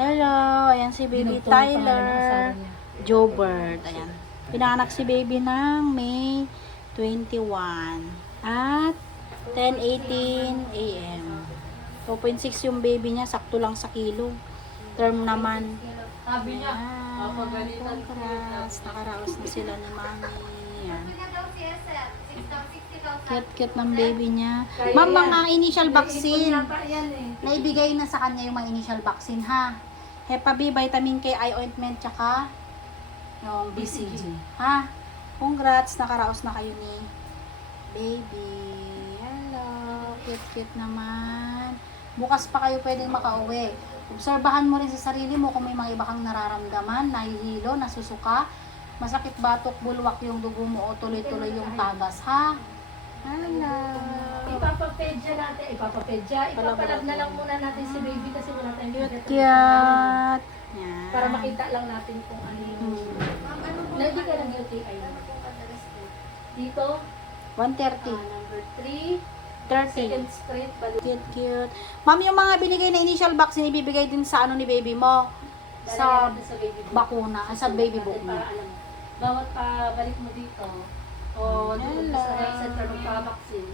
Hello, ayan si baby Tyler Jobert. Ayan. Pinanganak si baby ng May 21 at 10:18 AM. 2.6 yung baby niya, sakto lang sa kilo. Term naman. Sabi niya, Congrats. Nakaraos na sila ni Mami. Ayan. Cute ng baby niya. Ma'am, mga initial vaccine. Naibigay na sa kanya yung mga initial vaccine, ha? Hepa B, vitamin K, eye ointment, tsaka yung BCG. Ha? Congrats, nakaraos na kayo ni baby. Hello, cute naman. Bukas pa kayo pwedeng makauwi. Obserbahan mo rin sa sarili mo kung may mga iba kang nararamdaman, nahihilo, nasusuka, masakit batok, bulwak yung dugo mo o tuloy-tuloy yung tagas, ha? Hello. Ipapapedya natin, ipapalab na lang muna natin si baby kasi wala tayong Cute. bigat. Yan. Para makita lang natin kung ano yung... Lagi ka ng UTI. Dito, 130. number 3, 30. second straight, balik. Cute. Ma'am, yung mga binigay na initial vaccine, ibibigay din sa ano ni baby mo? Sa Sa baby book. bakuna, sa baby book Para mo. alam mo, bawat pabalik mo dito, o doon sa health center magpapaksin,